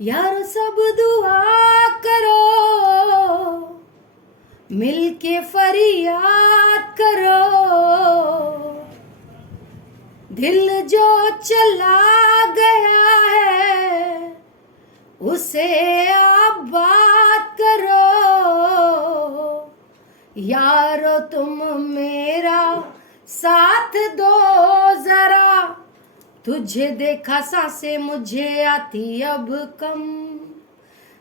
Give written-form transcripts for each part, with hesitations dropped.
यारो सब दुआ करो, मिलके फरियाद करो, दिल जो चला गया है उसे आप बात करो। यारो तुम मेरा साथ दो जरा, तुझे देखा सांसें मुझे आती अब कम,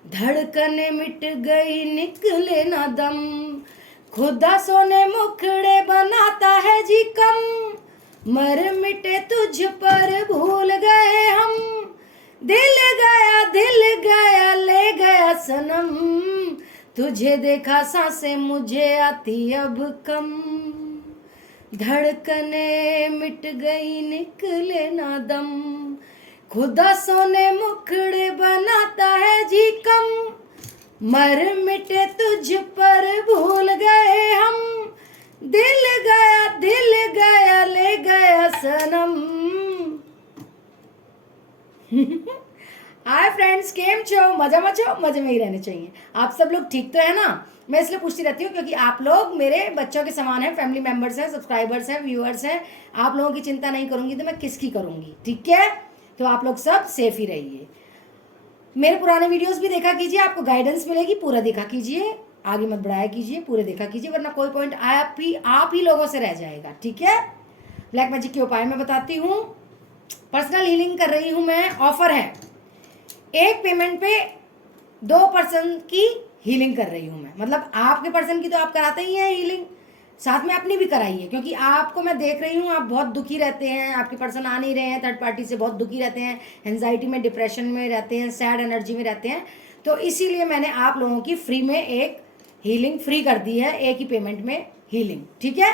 धड़कने मिट गई निकले ना दम, खुदा सोने मुखड़े बनाता है जी कम, मर मिटे तुझ पर भूल गए हम, दिल गया ले गया सनम, तुझे देखा सांसें मुझे आती अब कम, धड़कने मिट गई निकले ना दम, खुदा सोने मुखड़े बनाता है जी कम, मर मिटे तुझ पर भूल गए हम, दिल गया ले गया सनम। हाय फ्रेंड्स, केम छो? मजा मजे में ही रहने चाहिए। आप सब लोग ठीक तो है ना? मैं इसलिए पूछती रहती हूँ क्योंकि आप लोग मेरे बच्चों के समान हैं, फैमिली मेंबर्स हैं, सब्सक्राइबर्स हैं, व्यूअर्स हैं। आप लोगों की चिंता नहीं करूंगी तो मैं किसकी करूंगी? ठीक है, तो आप लोग सब सेफ ही रहिए। मेरे पुराने वीडियोस भी देखा कीजिए, आपको गाइडेंस मिलेगी, पूरा देखा कीजिए, आगे मत बढ़ाया कीजिए, पूरे देखा कीजिए, वरना कोई पॉइंट आप ही लोगों से रह जाएगा। ठीक है, ब्लैक मैजिक के उपाय मैं बताती हूँ। पर्सनल हीलिंग कर रही हूँ मैं, ऑफर है, एक पेमेंट पे 2 पर्सन की हीलिंग कर रही हूँ मैं। मतलब आपके पर्सन की तो आप कराते ही हैं हीलिंग, साथ में अपनी भी कराइए, क्योंकि आपको मैं देख रही हूँ आप बहुत दुखी रहते हैं, आपके पर्सन आ नहीं रहे हैं, थर्ड पार्टी से बहुत दुखी रहते हैं, एंजाइटी में, डिप्रेशन में रहते हैं, सैड एनर्जी में रहते हैं। तो इसीलिए मैंने आप लोगों की फ्री में एक हीलिंग फ्री कर दी है, एक ही पेमेंट में हीलिंग। ठीक है,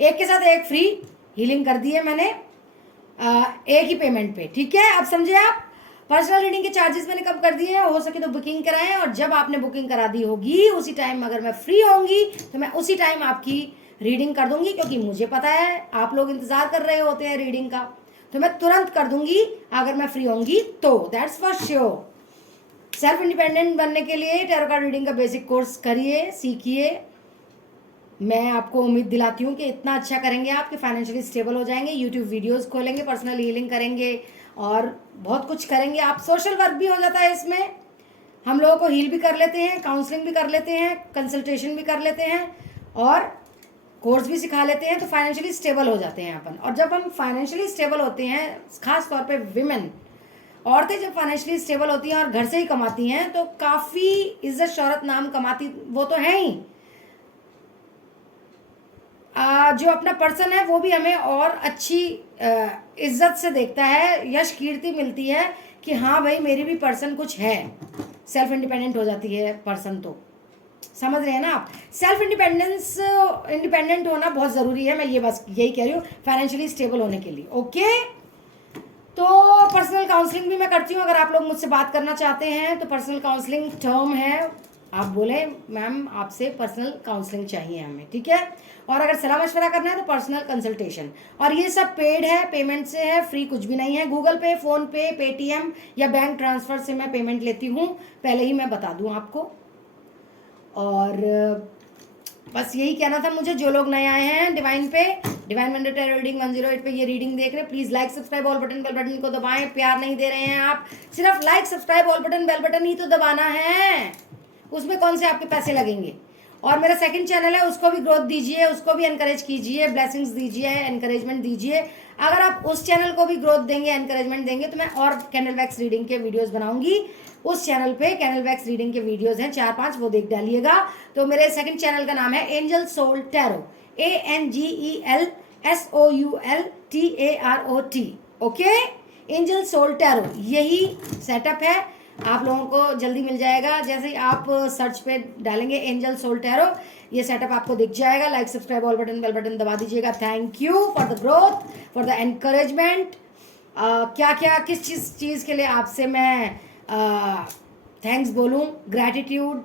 एक के साथ एक फ्री हीलिंग कर दी है मैंने, एक ही पेमेंट पे। ठीक है, अब समझे आप? पर्सनल रीडिंग के चार्जेस मैंने कम कर दिए हैं, हो सके तो बुकिंग कराएं, और जब आपने बुकिंग करा दी होगी उसी टाइम अगर मैं फ्री होंगी तो मैं उसी टाइम आपकी रीडिंग कर दूंगी, क्योंकि मुझे पता है आप लोग इंतजार कर रहे होते हैं रीडिंग का, तो मैं तुरंत कर दूंगी अगर मैं फ्री होंगी तो। That's for sure. Self independent बनने के लिए टैरो कार्ड रीडिंग का बेसिक कोर्स करिए, सीखिए। मैं आपको उम्मीद दिलाती हूँ कि इतना अच्छा करेंगे आप कि फाइनेंशियली स्टेबल हो जाएंगे, यूट्यूब वीडियोस खोलेंगे, पर्सनल हीलिंग करेंगे और बहुत कुछ करेंगे आप। सोशल वर्क भी हो जाता है इसमें, हम लोगों को हील भी कर लेते हैं, काउंसलिंग भी कर लेते हैं, कंसल्टेशन भी कर लेते हैं और कोर्स भी सिखा लेते हैं, तो फाइनेंशियली स्टेबल हो जाते हैं अपन। और जब हम फाइनेंशियली स्टेबल होते हैं, खास तौर पे विमेन, औरतें जब फाइनेंशियली स्टेबल होती हैं और घर से ही कमाती हैं, तो काफ़ी इज्जत शोहरत नाम कमाती वो तो है ही, जो अपना पर्सन है वो भी हमें और अच्छी इज्जत से देखता है, यश कीर्ति मिलती है कि हाँ भाई मेरी भी पर्सन कुछ है। सेल्फ इंडिपेंडेंट हो जाती है पर्सन, तो समझ रहे हैं ना आप? सेल्फ इंडिपेंडेंट होना बहुत ज़रूरी है, मैं ये बस यही कह रही हूँ, फाइनेंशियली स्टेबल होने के लिए। ओके, तो पर्सनल काउंसलिंग भी मैं करती हूँ। अगर आप लोग मुझसे बात करना चाहते हैं तो पर्सनल काउंसलिंग टर्म है, आप बोले मैम आपसे पर्सनल काउंसलिंग चाहिए हमें, ठीक है। और अगर सलाह मशवरा करना है तो पर्सनल कंसल्टेशन, और ये सब पेड है, पेमेंट से है, फ्री कुछ भी नहीं है। गूगल पे, फोन पे, पेटीएम या बैंक ट्रांसफर से मैं पेमेंट लेती हूँ, पहले ही मैं बता दूँ आपको। और बस यही कहना था मुझे। जो लोग नए आए हैं डिवाइन पे, डिवाइन मंडे टैरो रीडिंग 108 पे ये रीडिंग देख रहे हैं, please like subscribe all button bell button को दबाएं। प्यार नहीं दे रहे हैं आप, सिर्फ like subscribe all button bell button ही तो दबाना है, उसमें कौन से आपके पैसे लगेंगे। और मेरा सेकंड चैनल है, उसको भी ग्रोथ दीजिए, उसको भी एनकरेज कीजिए, ब्लेसिंग्स दीजिए, एनकरेजमेंट दीजिए। अगर आप उस चैनल को भी ग्रोथ देंगे, एनकरेजमेंट देंगे, तो मैं और कैंडल वैक्स रीडिंग के वीडियोस बनाऊंगी। उस चैनल पे कैंडल वैक्स रीडिंग के वीडियोस हैं 4-5, वो देख डालिएगा। तो मेरे सेकंड चैनल का नाम है angel soul tarot, ANGELSOULTAROT। Okay, angel soul tarot, यही सेटअप है। आप लोगों को जल्दी मिल जाएगा, जैसे ही आप सर्च पे डालेंगे एंजल सोल टैरो, ये सेटअप आपको दिख जाएगा। Like subscribe all button bell button दबा दीजिएगा। Thank you for the growth, for the encouragement. क्या क्या किस चीज़ के लिए आपसे मैं थैंक्स बोलूँ, ग्रैटिट्यूड,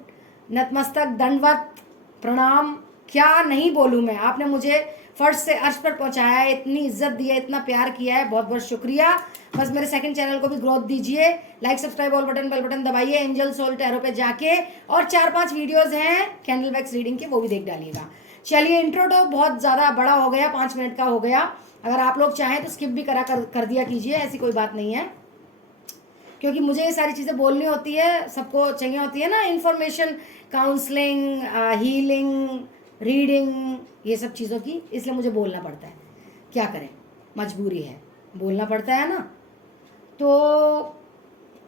नतमस्तक, दंडवत, प्रणाम, क्या नहीं बोलूँ मैं। आपने मुझे फर्श से अर्श पर पहुंचाया है, इतनी इज्जत दी है, इतना प्यार किया है, बहुत बहुत शुक्रिया। बस मेरे सेकंड चैनल को भी ग्रोथ दीजिए, like subscribe all button bell button दबाइए, एंजल सोल टैरो पे जाके, और 4-5 वीडियोस हैं कैंडल वैक्स रीडिंग के, वो भी देख डालिएगा। चलिए, इंट्रो तो बहुत ज़्यादा बड़ा हो गया, 5 मिनट का हो गया। अगर आप लोग चाहें तो स्किप भी कर दिया कीजिए, ऐसी कोई बात नहीं है, क्योंकि मुझे ये सारी चीज़ें बोलनी होती है, सबको चाहिए होती है ना इन्फॉर्मेशन, काउंसलिंग, हीलिंग, रीडिंग, ये सब चीज़ों की, इसलिए मुझे बोलना पड़ता है। क्या करें, मजबूरी है, बोलना पड़ता है ना। तो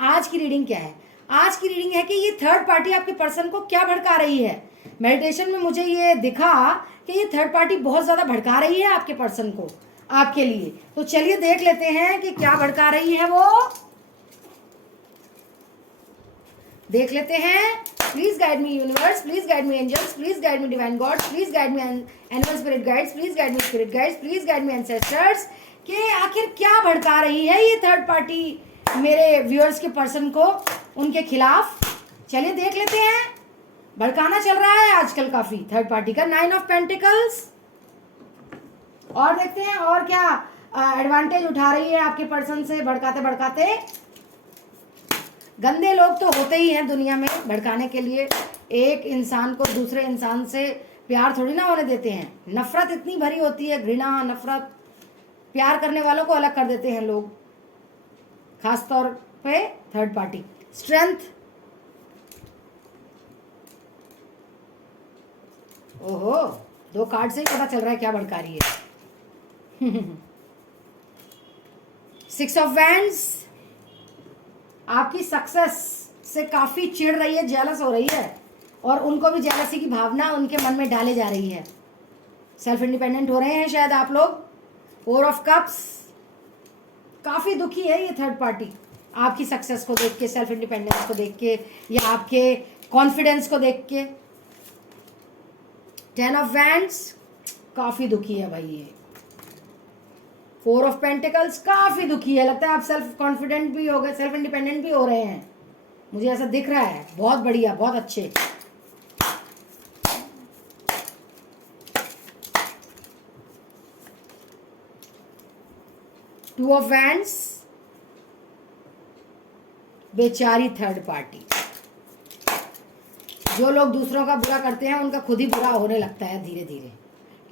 आज की रीडिंग क्या है? आज की रीडिंग है कि ये थर्ड पार्टी आपके पर्सन को क्या भड़का रही है। मेडिटेशन में मुझे ये दिखा कि ये थर्ड पार्टी बहुत ज़्यादा भड़का रही है आपके पर्सन को, आपके लिए। तो चलिए देख लेते हैं कि क्या भड़का रही है वो, देख लेते हैं। Please guide me universe, please guide me angels, please guide me divine god, please guide me animal spirit guides, please guide me spirit guides, please guide me ancestors, कि आखिर क्या भड़का रही है ये थर्ड पार्टी मेरे व्यूअर्स के person को उनके खिलाफ। चलिए देख लेते हैं। भड़काना चल रहा है आजकल काफी थर्ड पार्टी का, 9 ऑफ पेंटिकल्स। और देखते हैं और क्या एडवांटेज उठा रही है आपके पर्सन से भड़काते भड़काते। गंदे लोग तो होते ही हैं दुनिया में भड़काने के लिए, एक इंसान को दूसरे इंसान से प्यार थोड़ी ना होने देते हैं। नफरत इतनी भरी होती है, घृणा, नफरत, प्यार करने वालों को अलग कर देते हैं लोग, खास तौर पे थर्ड पार्टी। स्ट्रेंथ, ओहो, 2 कार्ड से ही पता चल रहा है क्या भड़का रही है। 6 ऑफ वैंड्स, आपकी सक्सेस से काफी चिढ़ रही है, जेलस हो रही है, और उनको भी जेलसी की भावना उनके मन में डाले जा रही है। सेल्फ इंडिपेंडेंट हो रहे हैं शायद आप लोग। 4 ऑफ कप्स, काफी दुखी है ये थर्ड पार्टी आपकी सक्सेस को देख के, सेल्फ इंडिपेंडेंस को देख के, या आपके कॉन्फिडेंस को देख के। 10 ऑफ वैंड्स, काफी दुखी है भाई ये। 4 ऑफ पेंटिकल्स, काफी दुखी है, लगता है आप सेल्फ कॉन्फिडेंट भी हो गए, सेल्फ इंडिपेंडेंट भी हो रहे हैं, मुझे ऐसा दिख रहा है। बहुत बढ़िया, बहुत अच्छे। टू ऑफ वैंड्स, बेचारी थर्ड पार्टी। जो लोग दूसरों का बुरा करते हैं उनका खुद ही बुरा होने लगता है धीरे धीरे।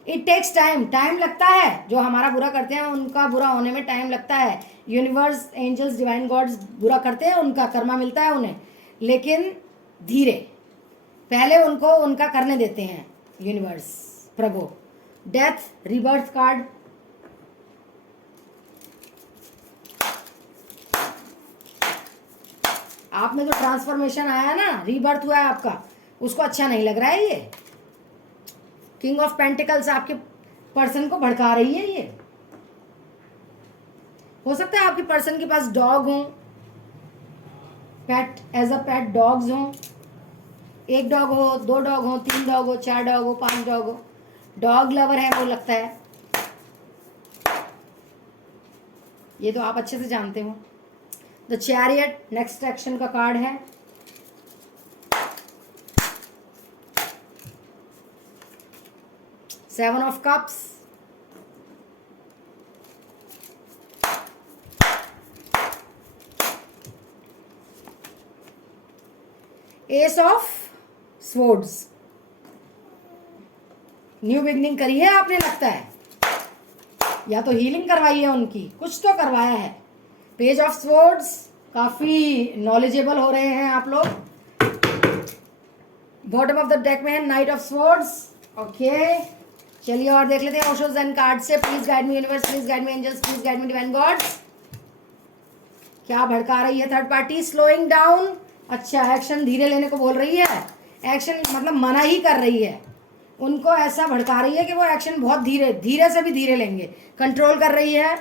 इट टेक्स टाइम, टाइम लगता है। जो हमारा बुरा करते हैं उनका बुरा होने में टाइम लगता है। यूनिवर्स, एंजल्स, डिवाइन गॉड्स बुरा करते हैं, उनका कर्मा मिलता है उन्हें, लेकिन धीरे, पहले उनको उनका करने देते हैं यूनिवर्स, प्रभु। डेथ, रीबर्थ कार्ड, आप में जो ट्रांसफॉर्मेशन आया ना, रीबर्थ हुआ है आपका, उसको अच्छा नहीं लग रहा है ये। किंग ऑफ पेंटिकल्स आपके पर्सन को भड़का रही है ये। हो सकता है आपके पर्सन के पास डॉग हो, पेट, एज अ पेट डॉग्स हो। 1 डॉग हो, 2 डॉग हो, 3 डॉग हो, 4 डॉग हो, 5 डॉग हो। डॉग लवर है वो, लगता है। ये तो आप अच्छे से जानते हो। द चैरियट नेक्स्ट एक्शन का कार्ड है। Seven of cups, S of swords. New beginning करी है आपने, लगता है, या तो हीलिंग करवाई है उनकी, कुछ तो करवाया है। पेज ऑफ स्वॉर्ड्स, काफी नॉलेजेबल हो रहे हैं आप लोग। बॉटम ऑफ द डेक में है नाइट ऑफ स्वॉर्ड्स। ओके, चलिए और देख लेते हैं ओशोज एंड कार्ड से। Please guide me universe, please guide me angels, please guide me divine gods. क्या भड़का रही है थर्ड पार्टी? स्लोइंग डाउन, अच्छा, एक्शन धीरे लेने को बोल रही है। एक्शन मतलब मना ही कर रही है, उनको ऐसा भड़का रही है कि वो एक्शन बहुत धीरे, धीरे से भी धीरे लेंगे, कंट्रोल कर रही है।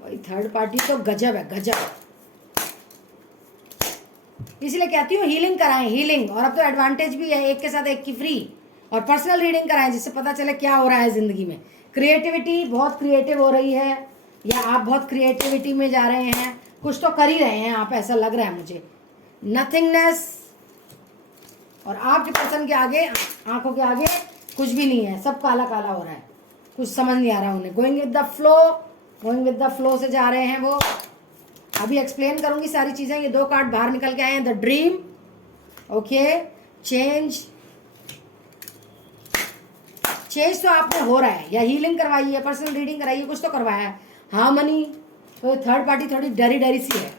भाई थर्ड पार्टी तो गजब है, गजब। इसलिए कहती हूँ हीलिंग कराएं, हीलिंग। और अब तो एडवांटेज भी है, एक के साथ एक की फ्री। और पर्सनल रीडिंग कराएं, जिससे पता चले क्या हो रहा है जिंदगी में। क्रिएटिविटी, बहुत क्रिएटिव हो रही है, या आप बहुत क्रिएटिविटी में जा रहे हैं, कुछ तो कर ही रहे हैं आप, ऐसा लग रहा है मुझे। नथिंगनेस, और आपके पर्सन के आगे, आंखों के आगे कुछ भी नहीं है, सब काला काला हो रहा है, कुछ समझ नहीं आ रहा उन्हें। Going with the flow, going with the flow से जा रहे हैं वो। अभी एक्सप्लेन करूंगी सारी चीज़ें। ये 2 कार्ड बाहर निकल के आए हैं, the dream, okay, change. Change तो आपने हो रहा है, या हीलिंग करवाई है, पर्सनल रीडिंग कराई है, कुछ तो करवाया है। हार्मनी, तो थर्ड पार्टी थोड़ी डरी डरी सी है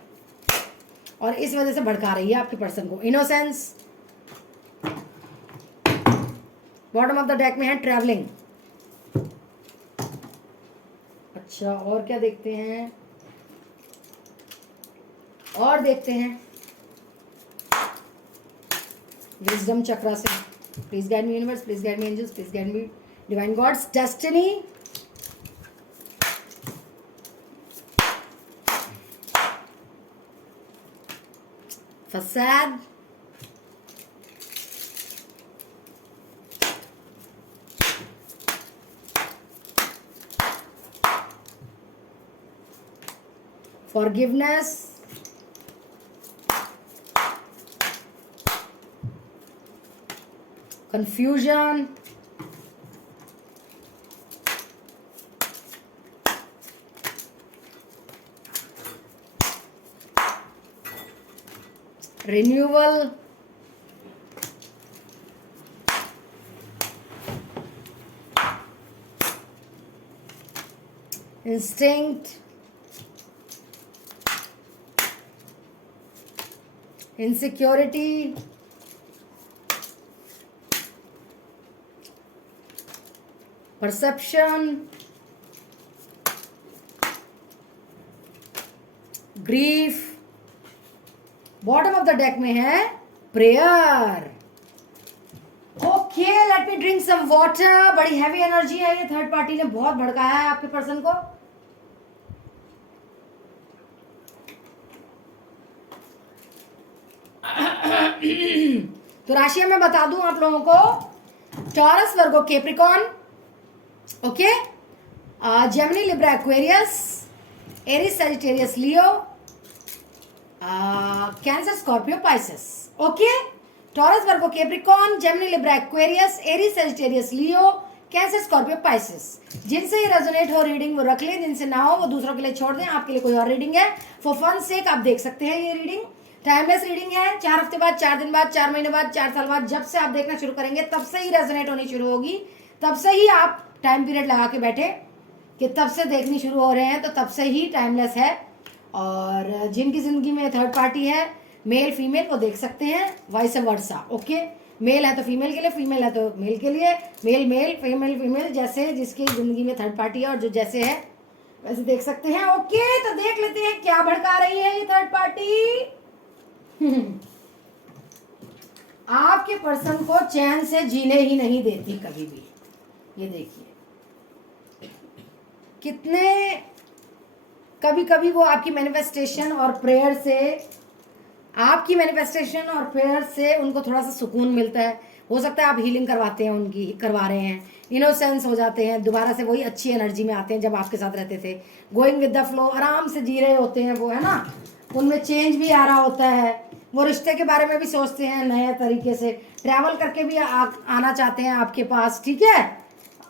और इस वजह से भड़का रही है आपके पर्सन को। Innocence, bottom of the deck में है ट्रैवलिंग। अच्छा, और क्या देखते हैं, और देखते हैं विजडम चक्रा से। Please guide me universe, please guide me angels, please guide me divine gods, destiny, फसाद, forgiveness, confusion, renewal, instinct, insecurity, perception, grief। Bottom of the deck में है prayer. Okay, let me drink some water. बड़ी heavy energy है ये, third party ने बहुत भड़काया है आपके पर्सन को। तो राशियां मैं बता दूं आप लोगों को, Taurus, Virgo, Capricorn, okay, Gemini, Libra, Aquarius, Aries, Sagittarius, Leo, Cancer, Scorpio, Pisces. Okay, Taurus, Virgo, Capricorn, Gemini, Libra, Aquarius, Aries, Sagittarius, Leo, Cancer, Scorpio, Pisces. जिनसे ये रेजोनेट हो रीडिंग वो रख ले, जिनसे ना हो वो दूसरों के लिए छोड़ दें। आपके लिए कोई और रीडिंग है, फॉर फन सेक आप देख सकते हैं। ये रीडिंग टाइमलेस रीडिंग है। 4 हफ्ते बाद, 4 दिन बाद, 4 महीने बाद, 4 साल बाद, जब से आप देखना शुरू करेंगे तब से ही रेजोनेट होनी शुरू होगी। तब से ही आप टाइम पीरियड लगा के बैठे कि तब से देखनी शुरू हो रहे हैं, तो तब से ही टाइमलेस है। और जिनकी जिंदगी में थर्ड पार्टी है, मेल फीमेल, वो देख सकते हैं, वाइस वर्सा। ओके, मेल है तो फीमेल के लिए, फीमेल है तो मेल के लिए, मेल मेल, फीमेल फीमेल, जैसे जिसकी जिंदगी में थर्ड पार्टी है और जो जैसे है वैसे देख सकते हैं। ओके, तो देख लेते हैं क्या भड़का रही है ये थर्ड पार्टी। आपके पर्सन को चैन से जीने ही नहीं देती कभी भी। ये देखिए कितने, कभी कभी वो आपकी मैनिफेस्टेशन और प्रेयर से, आपकी मैनिफेस्टेशन और प्रेयर से उनको थोड़ा सा सुकून मिलता है। हो सकता है आप हीलिंग करवाते हैं, उनकी करवा रहे हैं, इनोसेंस हो जाते हैं, दोबारा से वही अच्छी एनर्जी में आते हैं जब आपके साथ रहते थे। गोइंग विद द फ्लो, आराम से जी रहे होते हैं वो, है ना। उनमें चेंज भी आ रहा होता है, वो रिश्ते के बारे में भी सोचते हैं नए तरीके से, ट्रैवल करके भी आना चाहते हैं आपके पास, ठीक है।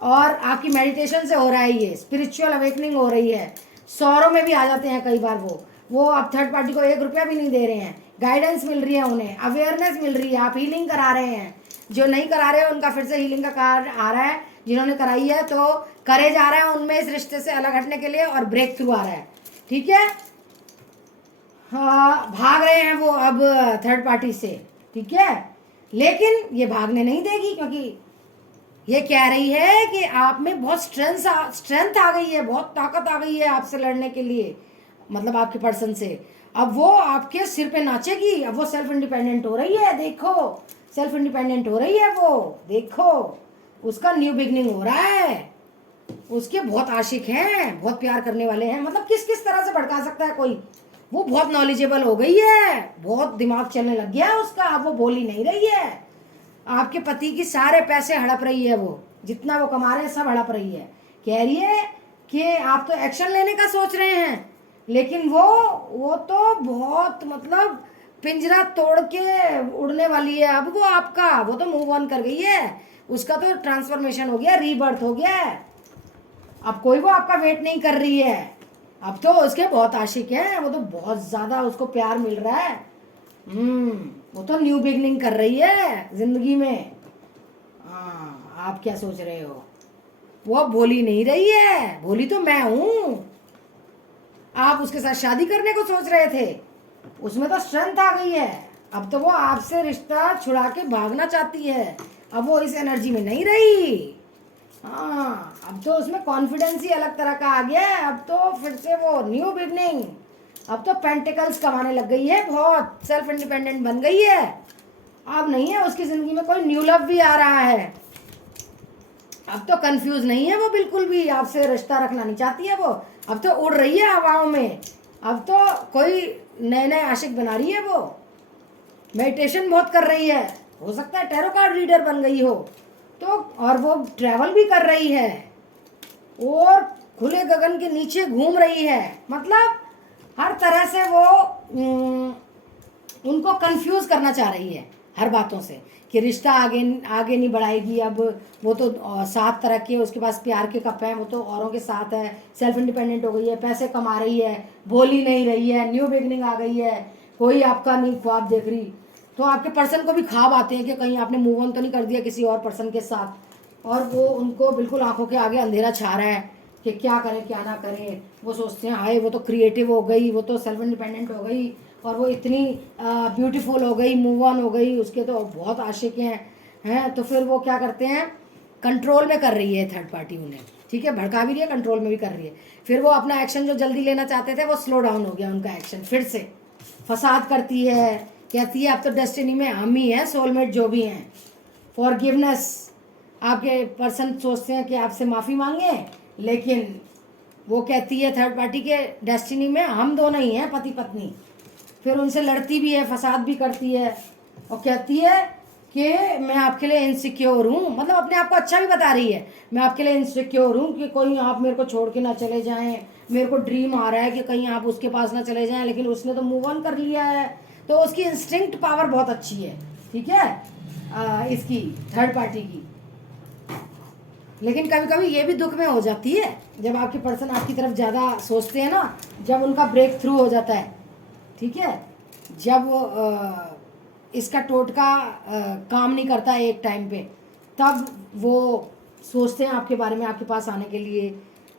और आपकी मेडिटेशन से हो रहा है ये, स्पिरिचुअल अवेकनिंग हो रही है। सौरों में भी आ जाते हैं कई बार वो आप थर्ड पार्टी को 1 रुपया भी नहीं दे रहे हैं, गाइडेंस मिल रही है उन्हें, अवेयरनेस मिल रही है, आप हीलिंग करा रहे हैं। जो नहीं करा रहे हैं उनका फिर से हीलिंग का कार्ड आ रहा है, जिन्होंने कराई है तो करे जा रहा है उनमें, इस रिश्ते से अलग हटने के लिए, और ब्रेक थ्रू आ रहा है, ठीक है। हाँ, भाग रहे हैं वो अब थर्ड पार्टी से, ठीक है। लेकिन ये भागने नहीं देगी, क्योंकि ये कह रही है कि आप में बहुत स्ट्रेंथ आ गई है, बहुत ताकत आ गई है आपसे लड़ने के लिए, मतलब आपके पर्सन से। अब वो आपके सिर पे नाचेगी, अब वो सेल्फ इंडिपेंडेंट हो रही है, देखो, सेल्फ इंडिपेंडेंट हो रही है वो, देखो, उसका न्यू बिगनिंग हो रहा है। उसके बहुत आशिक हैं, बहुत प्यार करने वाले हैं, मतलब किस किस तरह से भड़का सकता है कोई। वो बहुत नॉलेजेबल हो गई है, बहुत दिमाग चलने लग गया है उसका, अब वो बोल ही नहीं रही है। आपके पति की सारे पैसे हड़प रही है वो, जितना वो कमा रहे हैं सब हड़प रही है। कह रही है कि आप तो एक्शन लेने का सोच रहे हैं, लेकिन वो तो बहुत, मतलब पिंजरा तोड़ के उड़ने वाली है अब वो आपका, वो तो मूव ऑन कर गई है। उसका तो ट्रांसफॉर्मेशन हो गया, रीबर्थ हो गया है। अब कोई वो आपका वेट नहीं कर रही है, अब तो उसके बहुत आशिक हैं, वो तो बहुत ज़्यादा उसको प्यार मिल रहा है। वो तो न्यू बिगनिंग कर रही है जिंदगी में। हाँ, आप क्या सोच रहे हो? वो अब भोली नहीं रही है, भोली तो मैं हूं। आप उसके साथ शादी करने को सोच रहे थे, उसमें तो स्ट्रेंथ आ गई है। अब तो वो आपसे रिश्ता छुड़ा के भागना चाहती है, अब वो इस एनर्जी में नहीं रही। हाँ, अब तो उसमें कॉन्फिडेंस ही अलग तरह का आ गया है। अब तो फिर से वो न्यू बिगनिंग, अब तो पेंटिकल्स कमाने लग गई है, बहुत सेल्फ इंडिपेंडेंट बन गई है। अब नहीं है उसकी ज़िंदगी में कोई न्यू लव भी आ रहा है। अब तो कंफ्यूज नहीं है वो बिल्कुल भी, आपसे रिश्ता रखना नहीं चाहती है वो। अब तो उड़ रही है हवाओं में, अब तो कोई नए नए आशिक बना रही है वो। मेडिटेशन बहुत कर रही है, हो सकता है टैरो कार्ड रीडर बन गई हो तो। और वो ट्रैवल भी कर रही है और खुले गगन के नीचे घूम रही है। मतलब हर तरह से वो उनको कंफ्यूज करना चाह रही है हर बातों से, कि रिश्ता आगे आगे नहीं बढ़ाएगी। अब वो तो 7 तरह के उसके पास प्यार के कप हैं, वो तो औरों के साथ है, सेल्फ इंडिपेंडेंट हो गई है, पैसे कमा रही है, भोली नहीं रही है, न्यू बिगनिंग आ गई है, कोई आपका नहीं ख्वाब देख रही। तो आपके पर्सन को भी ख्वाब आते हैं कि कहीं आपने मूव ऑन तो नहीं कर दिया किसी और पर्सन के साथ, और वो उनको बिल्कुल आंखों के आगे अंधेरा छा रहा है कि क्या करें क्या ना करें। वो सोचते हैं हाय वो तो क्रिएटिव हो गई, वो तो सेल्फ इंडिपेंडेंट हो गई, और वो इतनी ब्यूटीफुल हो गई, मूव ऑन हो गई, उसके तो बहुत आशिक हैं। तो फिर वो क्या करते हैं, कंट्रोल में कर रही है थर्ड पार्टी उन्हें, ठीक है, भड़का भी रही है, कंट्रोल में भी कर रही है। फिर वो अपना एक्शन जो जल्दी लेना चाहते थे वो स्लो डाउन हो गया उनका एक्शन, फिर से फसाद करती है, कहती है अब तो डेस्टिनी में हम ही हैं, सोलमेट जो भी हैं। फॉरगिवनेस, आपके पर्सन सोचते हैं कि आपसे माफ़ी मांगे, लेकिन वो कहती है थर्ड पार्टी के डेस्टिनी में हम दोनों ही हैं, पति पत्नी। फिर उनसे लड़ती भी है, फसाद भी करती है, और कहती है कि मैं आपके लिए इनसिक्योर हूँ, मतलब अपने आप को अच्छा भी बता रही है, मैं आपके लिए इनसिक्योर हूँ कि कोई आप मेरे को छोड़ के ना चले जाएं, मेरे को ड्रीम आ रहा है कि कहीं आप उसके पास ना चले जाएं, लेकिन उसने तो मूव ऑन कर लिया है। तो उसकी इंस्टिंक्ट पावर बहुत अच्छी है, ठीक है, इसकी थर्ड पार्टी की। लेकिन कभी कभी ये भी दुख में हो जाती है जब आपके पर्सन आपकी तरफ ज़्यादा सोचते हैं ना, जब उनका ब्रेक थ्रू हो जाता है, ठीक है, जब इसका टोटका काम नहीं करता एक टाइम पे, तब वो सोचते हैं आपके बारे में आपके पास आने के लिए,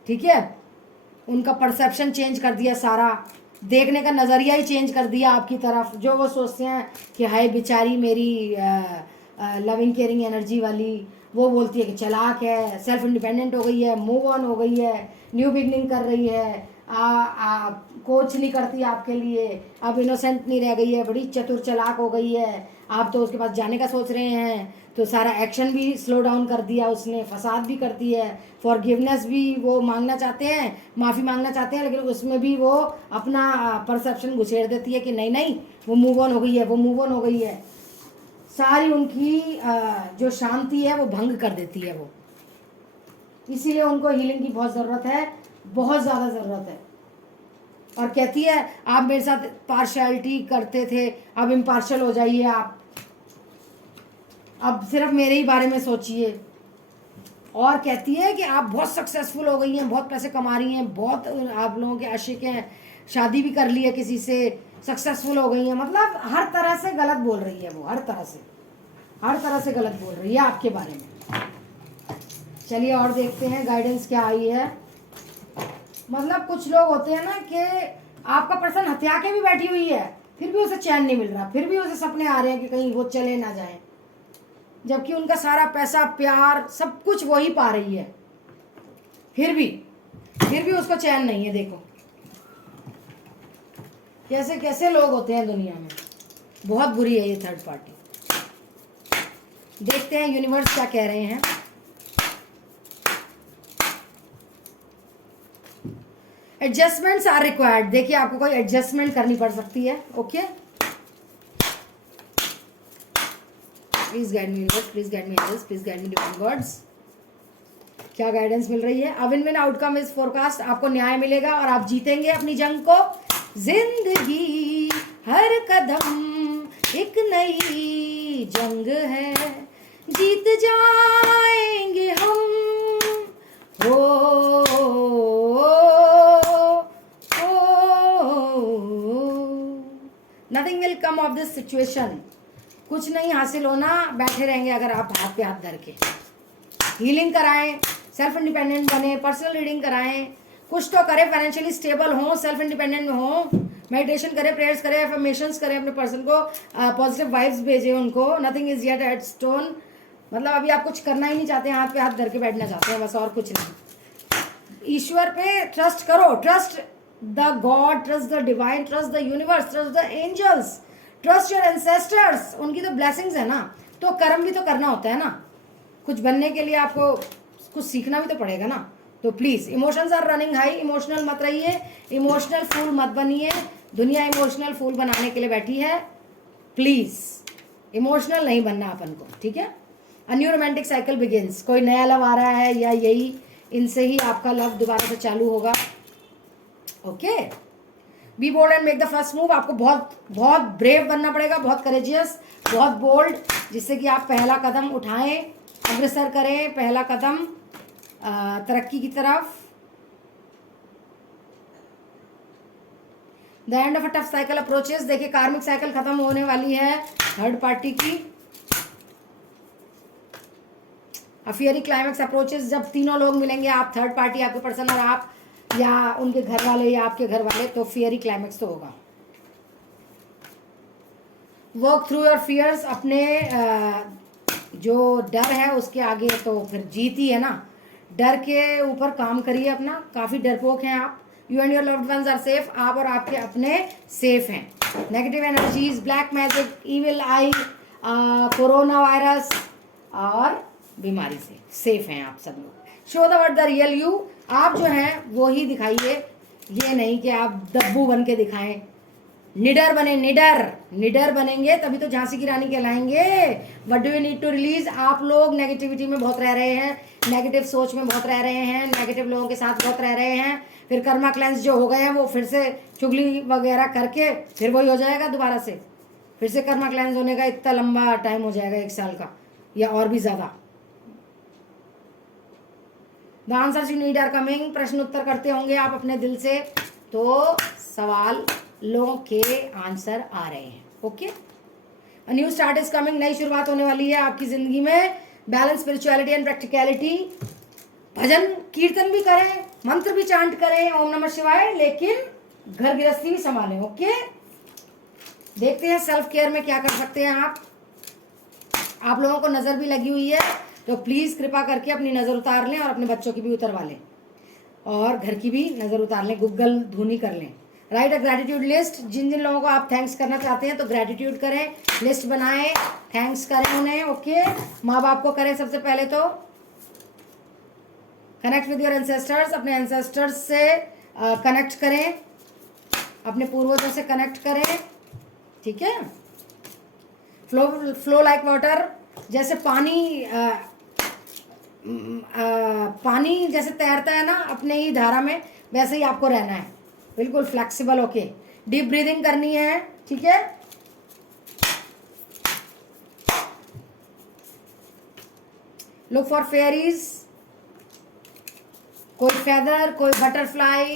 ठीक है। उनका परसेप्शन चेंज कर दिया, सारा देखने का नज़रिया ही चेंज कर दिया आपकी तरफ। जो वो सोचते हैं कि हाय बेचारी मेरी लविंग केयरिंग एनर्जी वाली, वो बोलती है कि चालाक है, सेल्फ इंडिपेंडेंट हो गई है, मूव ऑन हो गई है, न्यू बिगनिंग कर रही है, कोच नहीं करती आपके लिए, अब इनोसेंट नहीं रह गई है, बड़ी चतुर चालाक हो गई है। आप तो उसके पास जाने का सोच रहे हैं, तो सारा एक्शन भी स्लो डाउन कर दिया उसने, फसाद भी करती है, फॉरगिवनेस भी वो मांगना चाहते हैं, माफ़ी मांगना चाहते हैं, लेकिन उसमें भी वो अपना परसेप्शन घुसेड़ देती है कि नहीं नहीं वो मूव ऑन हो गई है, वो मूव ऑन हो गई है। सारी उनकी जो शांति है वो भंग कर देती है वो। इसीलिए उनको हीलिंग की बहुत ज़रूरत है, बहुत ज़्यादा ज़रूरत है। और कहती है आप मेरे साथ पार्शियलिटी करते थे, अब इम्पार्शियल हो जाइए, आप अब सिर्फ मेरे ही बारे में सोचिए। और कहती है कि आप बहुत सक्सेसफुल हो गई हैं, बहुत पैसे कमा रही हैं, बहुत आप लोगों के आशिक हैं, शादी भी कर ली है किसी से, सक्सेसफुल हो गई हैं। मतलब हर तरह से गलत बोल रही है वो, हर तरह से गलत बोल रही है आपके बारे में। चलिए और देखते हैं गाइडेंस क्या आई है। मतलब कुछ लोग होते हैं ना कि आपका पर्सन हथिया के भी बैठी हुई है, फिर भी उसे चैन नहीं मिल रहा, फिर भी उसे सपने आ रहे हैं कि कहीं वो चले ना जाए, जबकि उनका सारा पैसा प्यार सब कुछ वही पा रही है, फिर भी उसको चैन नहीं है। देखो कैसे कैसे लोग होते हैं दुनिया में, बहुत बुरी है ये थर्ड पार्टी। देखते हैं यूनिवर्स क्या कह रहे हैं। एडजस्टमेंट्स आर रिक्वायर्ड, देखिए आपको कोई एडजस्टमेंट करनी पड़ सकती है, okay. Please guide me universe, please guide me angels, please guide me divine gods. क्या गाइडेंस मिल रही है? A win win outcome is forecast, आपको न्याय मिलेगा और आप जीतेंगे अपनी जंग को। जिंदगी हर कदम एक नई जंग है, जीत जाएंगे हम। हो nothing will come of this situation. कुछ नहीं हासिल होना, बैठे रहेंगे अगर आप हाथ पे हाथ धर के। हीलिंग कराएं, सेल्फ इंडिपेंडेंट बने, पर्सनल रीडिंग कराएं, कुछ तो करें, फाइनेंशियली स्टेबल हों, सेल्फ इंडिपेंडेंट हों, मेडिटेशन करें, प्रेयर्स करें, एफर्मेशंस करें, अपने पर्सन को पॉजिटिव वाइब्स भेजें उनको। Nothing is yet eight stone. मतलब अभी आप कुछ करना ही नहीं चाहते हैं, हाथ पे हाथ धर के बैठना चाहते हैं बस, और कुछ नहीं। ईश्वर पे ट्रस्ट करो, trust the god, trust the divine, trust the universe, trust the angels, trust your ancestors. उनकी तो ब्लेसिंग्स है ना। तो कर्म भी तो करना होता है ना, कुछ बनने के लिए आपको कुछ सीखना भी तो पड़ेगा ना। तो please, emotions are running high, emotional मत रहिए, इमोशनल फूल मत बनिए। दुनिया इमोशनल फूल बनाने के लिए बैठी है, प्लीज इमोशनल नहीं बनना अपन को, ठीक है। A new romantic cycle begins. कोई नया लव आ रहा है या यही इनसे ही आपका लव दोबारा से चालू होगा। Okay, be bold and make the first move. आपको बहुत बहुत ब्रेव बनना पड़ेगा, बहुत करेजियस, बहुत बोल्ड, जिससे कि आप पहला कदम उठाएं, अग्रसर करें पहला कदम तरक्की की तरफ। The end of a tough cycle approaches. देखिए कार्मिक साइकिल खत्म होने वाली है थर्ड पार्टी की। अफियरी क्लाइमेक्स अप्रोचेस। जब तीनों लोग मिलेंगे, आप थर्ड पार्टी, आपके पर्सन और आप, या उनके घर वाले या आपके घर वाले, तो फियरी क्लाइमेक्स तो होगा। Work through your fears. अपने जो डर है उसके आगे तो फिर जीत ही है ना। डर के ऊपर काम करिए अपना। काफ़ी डरपोक हैं आप। You and your loved ones are safe. आप और आपके अपने सेफ हैं। Negative energies, black magic, evil eye, corona virus और बीमारी से सेफ हैं आप सब लोग। Show the world the real you. आप जो हैं वो ही दिखाइए, ये नहीं कि आप दब्बू बन के दिखाएं। निडर बने, निडर निडर बनेंगे तभी तो झांसी की रानी कहलाएंगे। What do you need to release. आप लोग नेगेटिविटी में बहुत रह रहे हैं, नेगेटिव सोच में बहुत रह रहे हैं, नेगेटिव लोगों के साथ बहुत रह रहे हैं। फिर कर्मा क्लेंस जो हो गए हैं वो फिर से चुगली वगैरह करके फिर वही हो जाएगा दोबारा से। फिर से कर्मा क्लेंस होने का इतना लंबा टाइम हो जाएगा, 1 साल का या और भी ज़्यादा। The answers you need are coming. प्रश्न उत्तर करते होंगे आप अपने दिल से, तो सवाल लोगों के आंसर आ रहे हैं। Okay, a new start is coming. नई शुरुआत होने वाली है आपकी जिंदगी में। Balance, spirituality and practicality. भजन कीर्तन भी करें, मंत्र भी चांट करें, ओम नमः शिवाय, लेकिन घर गृहस्थी भी संभालें। ओके, देखते हैं सेल्फ केयर में क्या कर सकते हैं आप लोगों को नजर भी लगी हुई है तो प्लीज कृपा करके अपनी नजर उतार लें और अपने बच्चों की भी उतरवा लें और घर की भी नजर उतार लें, गुग्गल धुनी कर लें। Write a gratitude list. जिन जिन लोगों को आप थैंक्स करना चाहते हैं तो ग्रैटिट्यूड करें, लिस्ट बनाएं, थैंक्स करें उन्हें। ओके, माँ बाप को करें सबसे पहले तो। Connect with your ancestors. अपने एंसेस्टर्स से कनेक्ट करें, अपने पूर्वजों से कनेक्ट करें, ठीक है। Flow like water. जैसे पानी जैसे तैरता है ना अपने ही धारा में, वैसे ही आपको रहना है, बिल्कुल फ्लेक्सिबल। ओके, डीप ब्रीदिंग करनी है, ठीक है। Look for fairies. कोई फेदर, कोई बटरफ्लाई,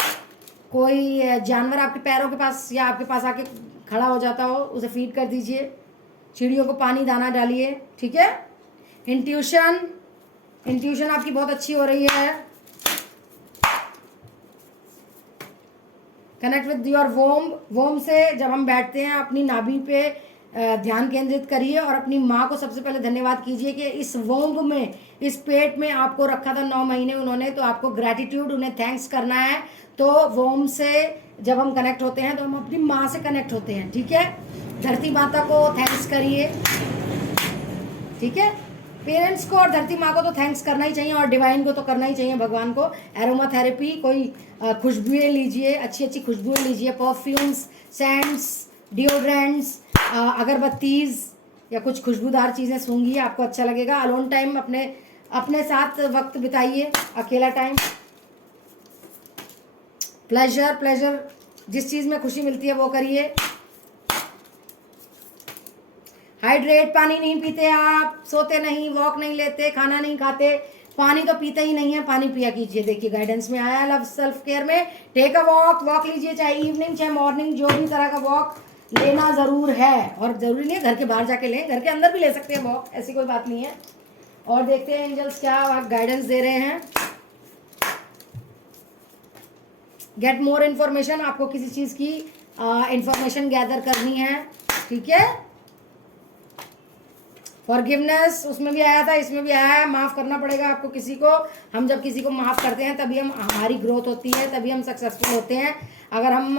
कोई जानवर आपके पैरों के पास या आपके पास आके खड़ा हो जाता हो, उसे फीड कर दीजिए। चिड़ियों को पानी दाना डालिए, ठीक है। इंट्यूशन आपकी बहुत अच्छी हो रही है। कनेक्ट विद योर वोम से जब हम बैठते हैं अपनी नाभि पे ध्यान केंद्रित करिए और अपनी माँ को सबसे पहले धन्यवाद कीजिए कि इस वोम में, इस पेट में आपको रखा था 9 महीने उन्होंने, तो आपको ग्रैटिट्यूड, उन्हें थैंक्स करना है। तो वोम से जब हम कनेक्ट होते हैं तो हम अपनी माँ से कनेक्ट होते हैं, ठीक है। धरती माता को थैंक्स करिए, ठीक है। पेरेंट्स को और धरती माँ को तो थैंक्स करना ही चाहिए और डिवाइन को तो करना ही चाहिए, भगवान को। एरोमा थेरेपी, कोई खुशबुएं लीजिए, अच्छी अच्छी खुशबुएं लीजिए, परफ्यूम्स, सेंट्स, डिओड्रेंट्स, अगरबत्तीज या कुछ खुशबूदार चीज़ें सूंघिए, आपको अच्छा लगेगा। अलोन टाइम अपने साथ वक्त बिताइए, अकेला टाइम। प्लेजर, जिस चीज़ में खुशी मिलती है वो करिए। हाइड्रेट, पानी नहीं पीते आप, सोते नहीं, वॉक नहीं लेते, खाना नहीं खाते, पानी तो पीते ही नहीं है, पानी पिया कीजिए। देखिए गाइडेंस में आया लव सेल्फ केयर में, टेक अ वॉक, वॉक लीजिए, चाहे इवनिंग चाहे मॉर्निंग, जो भी तरह का वॉक लेना ज़रूर है। और ज़रूरी नहीं है घर के बाहर जाके लें, घर के अंदर भी ले सकते हैं वॉक, ऐसी कोई बात नहीं है। और देखते हैं एंजल्स क्या गाइडेंस दे रहे हैं। गेट मोर इन्फॉर्मेशन, आपको किसी चीज़ की इंफॉर्मेशन गैदर करनी है, ठीक है। फॉरगिवनेस, उसमें भी आया था, इसमें भी आया है, माफ़ करना पड़ेगा आपको किसी को। हम जब किसी को माफ़ करते हैं तभी हमारी ग्रोथ होती है, तभी हम सक्सेसफुल होते हैं। अगर हम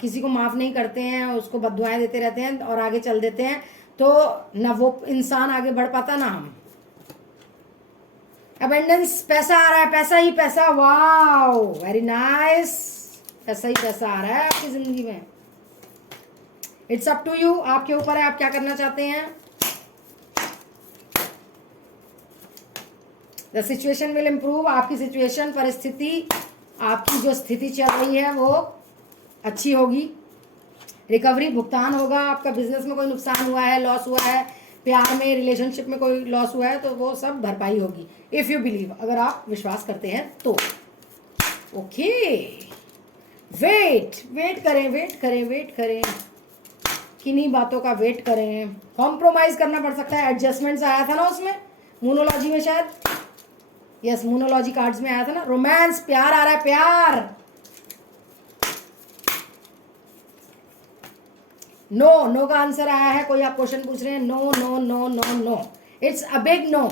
किसी को माफ़ नहीं करते हैं, उसको बद्दुआएं देते रहते हैं और आगे चल देते हैं, तो ना वो इंसान आगे बढ़ पाता ना हम। अबेंडेंस, पैसा आ रहा है, पैसा ही पैसा, वाओ वेरी नाइस, पैसा ही पैसा आ रहा है आपकी ज़िंदगी में। इट्स अप टू यू, आपके ऊपर है आप क्या करना चाहते हैं। द सिचुएशन विल इम्प्रूव, आपकी सिचुएशन, परिस्थिति, आपकी जो स्थिति चल रही है वो अच्छी होगी। रिकवरी, भुगतान होगा, आपका बिजनेस में कोई नुकसान हुआ है, लॉस हुआ है, प्यार में, रिलेशनशिप में कोई लॉस हुआ है, तो वो सब भरपाई होगी। इफ़ यू बिलीव, अगर आप विश्वास करते हैं तो। ओके, वेट करें, वेट करें, किन्हीं बातों का वेट करें। कॉम्प्रोमाइज़ करना पड़ सकता है, एडजस्टमेंट्स आया था ना उसमें, मूनोलॉजी में शायद, यस मूनोलॉजी कार्ड्स में आया था ना। रोमांस, प्यार आ रहा है, प्यार। नो का आंसर आया है। कोई आप क्वेश्चन पूछ रहे हैं, no, it's a big no.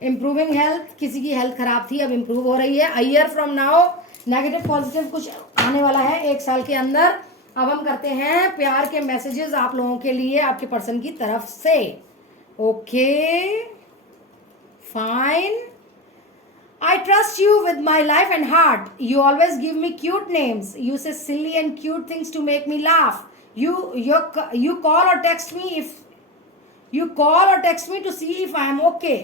Improving health, किसी की हेल्थ खराब थी, अब इम्प्रूव हो रही है। A year from now, negative positive कुछ आने वाला है 1 साल के अंदर। अब हम करते हैं प्यार के मैसेजेस आप लोगों के लिए, आपके पर्सन की तरफ से। Okay fine, I trust you with my life and heart. You always give me cute names. You say silly and cute things to make me laugh. You call or text me if you call or text me to see if I am okay.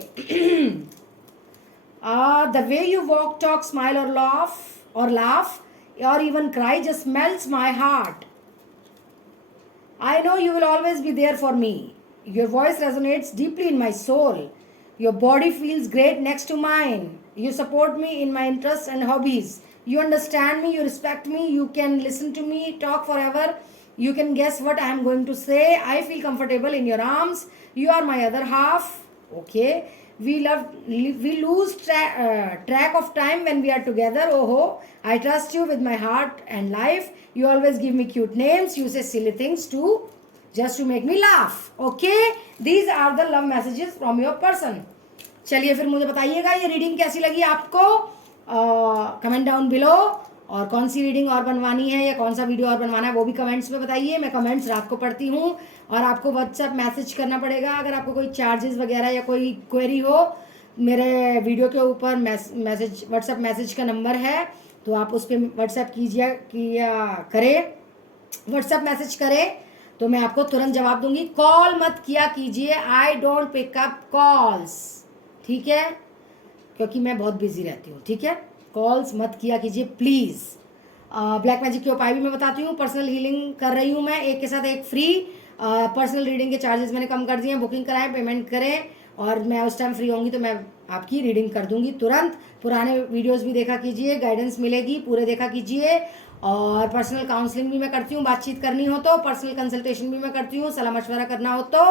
The way you walk, talk, smile or laugh or even cry just melts my heart. I know you will always be there for me. Your voice resonates deeply in my soul. Your body feels great next to mine. You support me in my interests and hobbies. You understand me, you respect me, you can listen to me, talk forever. You can guess what I am going to say. I feel comfortable in your arms. You are my other half. Okay. We lose track of time when we are together. Oh, I trust you with my heart and life. You always give me cute names. You say silly things too, just to make me laugh. Okay. These are the love messages from your person. चलिए फिर मुझे बताइएगा ये reading कैसी लगी आपको, comment down below. और कौन सी रीडिंग और बनवानी है या कौन सा वीडियो और बनवाना है वो भी कमेंट्स में बताइए। मैं कमेंट्स रात को पढ़ती हूँ। और आपको व्हाट्सएप मैसेज करना पड़ेगा अगर आपको कोई चार्जेस वगैरह या कोई क्वेरी हो। मेरे वीडियो के ऊपर मैसेज, व्हाट्सएप मैसेज का नंबर है, तो आप उस पर व्हाट्सएप करें, व्हाट्सएप मैसेज करें तो मैं आपको तुरंत जवाब दूंगी। कॉल मत किया कीजिए, I don't pick up calls, ठीक है, क्योंकि मैं बहुत बिजी रहती हूँ, ठीक है। कॉल्स मत किया कीजिए प्लीज़। ब्लैक मैजिक के उपाय भी मैं बताती हूँ। पर्सनल हीलिंग कर रही हूँ मैं, एक के साथ एक फ्री। पर्सनल रीडिंग के चार्जेस मैंने कम कर दिए हैं। बुकिंग कराएं, पेमेंट करें, और मैं उस टाइम फ्री होंगी तो मैं आपकी रीडिंग कर दूंगी तुरंत। पुराने वीडियोस भी देखा कीजिए, गाइडेंस मिलेगी, पूरे देखा कीजिए। और पर्सनल काउंसलिंग भी मैं करती हूँ, बातचीत करनी हो तो। पर्सनल कंसल्टेशन भी मैं करती हूँ, सलाह मशवरा करना हो तो।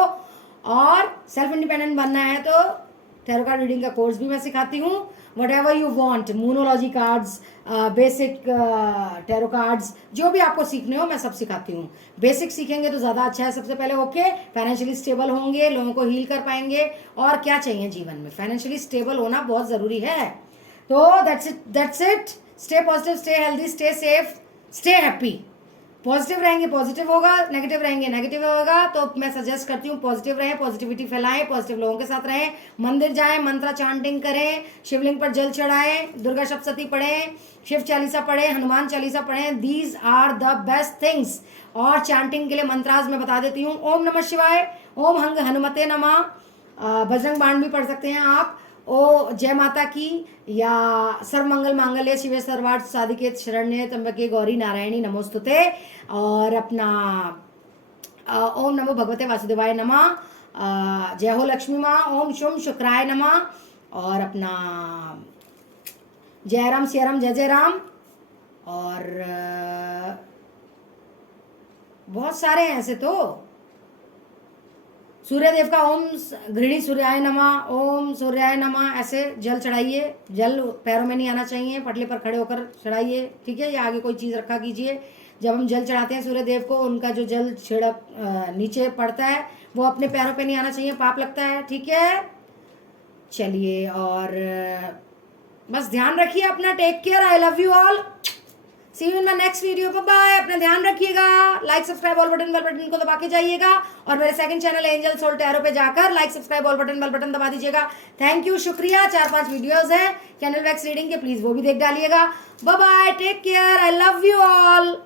और सेल्फ इंडिपेंडेंट बनना है तो टैरो कार्ड रीडिंग का कोर्स भी मैं सिखाती हूँ। whatever you want, मोनोलॉजी कार्ड्स, बेसिक टैरो कार्ड्स, जो भी आपको सीखने हो मैं सब सिखाती हूँ। बेसिक सीखेंगे तो ज़्यादा अच्छा है सबसे पहले। ओके, फाइनेंशियली स्टेबल होंगे, लोगों को हील कर पाएंगे। और क्या चाहिए जीवन में, फाइनेंशियली स्टेबल होना बहुत ज़रूरी है। तो that's it. Stay positive, stay healthy, stay safe, stay happy. Positive रहेंगे पॉजिटिव होगा, नेगेटिव रहेंगे नेगेटिव होगा। तो मैं सजेस्ट करती हूँ पॉजिटिव रहें, पॉजिटिविटी फैलाएं, पॉजिटिव लोगों के साथ रहें, मंदिर जाएं, मंत्रा चांटिंग करें, शिवलिंग पर जल चढ़ाएं, दुर्गा सप्तशती पढ़ें, शिव चालीसा पढ़ें, हनुमान चालीसा पढ़ें। These are the best things. और चांटिंग के लिए मंत्राज मैं बता देती हूँ। ओम नमः शिवाय, ओम हंग हनुमते नमः, बजरंग बाण भी पढ़ सकते हैं आप। ओ जय माता की, या सर्वमंगल मांगल्य शिवे सर्वार्थ साधिके शरण्ये त्र्यंबके गौरी नारायणी नमोस्तुते। और अपना ओम नमो भगवते वासुदेवाय नमः, जय हो लक्ष्मी माँ, ओम शुम शुक्राय नमः, और अपना जय राम सिया राम जय जय राम, और बहुत सारे हैं ऐसे तो। सूर्यदेव का ओम गृहिणी सूर्याय नमः, ओम सूर्याय नमः, ऐसे जल चढ़ाइए। जल पैरों में नहीं आना चाहिए, पटले पर खड़े होकर चढ़ाइए, ठीक है, या आगे कोई चीज़ रखा कीजिए। जब हम जल चढ़ाते हैं सूर्यदेव को, उनका जो जल छिड़क नीचे पड़ता है वो अपने पैरों पे नहीं आना चाहिए, पाप लगता है, ठीक है। चलिए, और बस ध्यान रखिए अपना, take care, I love you all, see you in my next video, bye bye, अपना ध्यान रखिएगा। Like subscribe all button bell button को दबा के जाइएगा, और मेरे second channel angel soul tarot पे जाकर like subscribe all button bell button दबा दीजिएगा। थैंक यू, शुक्रिया। 4-5 वीडियोस हैं कैंडल वैक्स रीडिंग के, प्लीज वो भी देख डालिएगा। Bye bye, take care, I love you all.